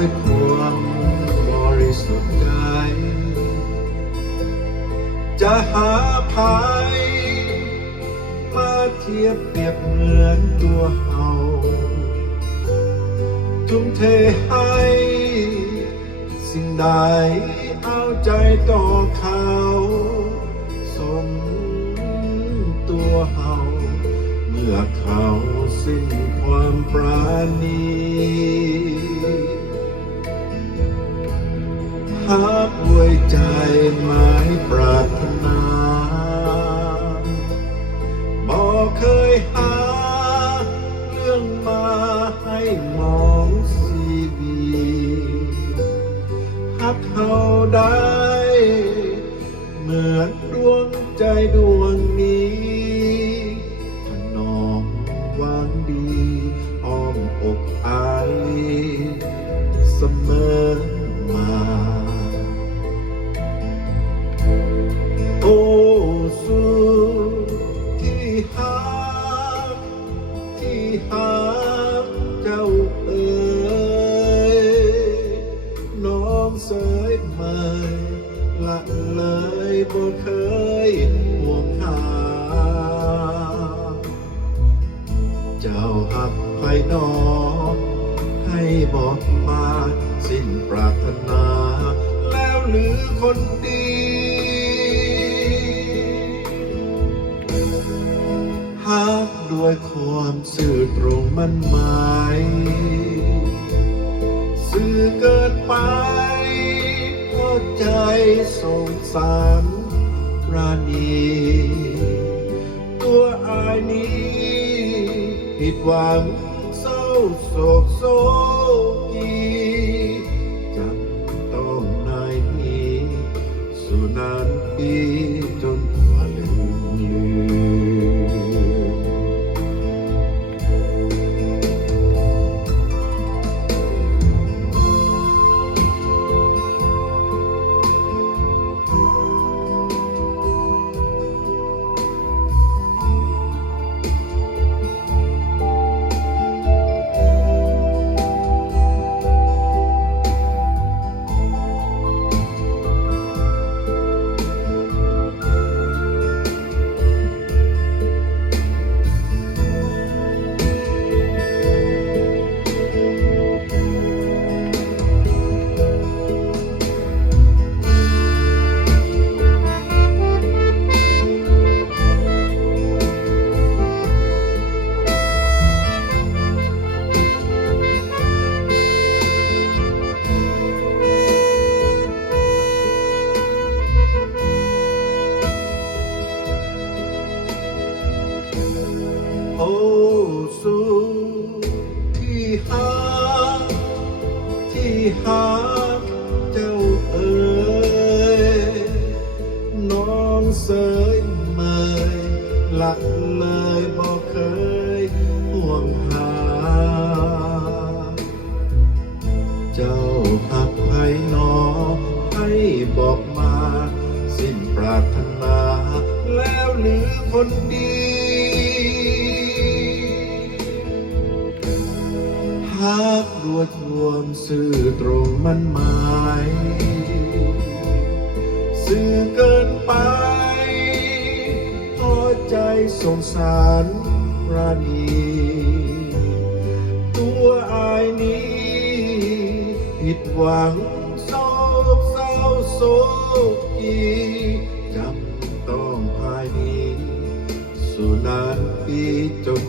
ด้วยความบริสุทธิ์ใจจะหาภัยมาเทียบเปรียบเหมือนตัวเฮาทุ่มเทให้สิ่งใดเอาใจต่อเขาสมตัวเฮาเมื่อเขาสิ้นความปราณีหากด้วยใจหมายปรารถนาบ่เคยหาเรื่องมาให้มองสีบีหักเขาได้เหมือนดวงใจดวงนี้ถนอมหวังดีอ้อมอกอารีเสมอมาโอ้สู้ที่หักเจ้าเอ๋ยน้องเสยเมยละเลยบ่เคยห่วงหาเจ้าหักไผนอให้บอกมาสิ้นปรารถนาแล้วหรือคนดีหักด้วยความซื่อตรงมั่นหมายซื่อเกินไปเพราะใจสงสารราณีตัวอายนี้ผิดหวังเศร้าโศกโศกีจำต้องนายนี้สู่นานปีจนกว่าลืมโอ้สู้ที่หักเจ้าเอ๋ยน้องเสยเมยละเลยบ่เคยห่วงหาเจ้าหักไผนอให้บอกมาสิ้นปรารถนาแล้วหรือคนดีหักรวดรวมซื่อตรงมั่นหมายซื่อเกินไปพอใจสงสารราณีตัวอายนี้ผิดหวังโศกเศร้าโศกีจำต้องพายนี้สู่นานปีจน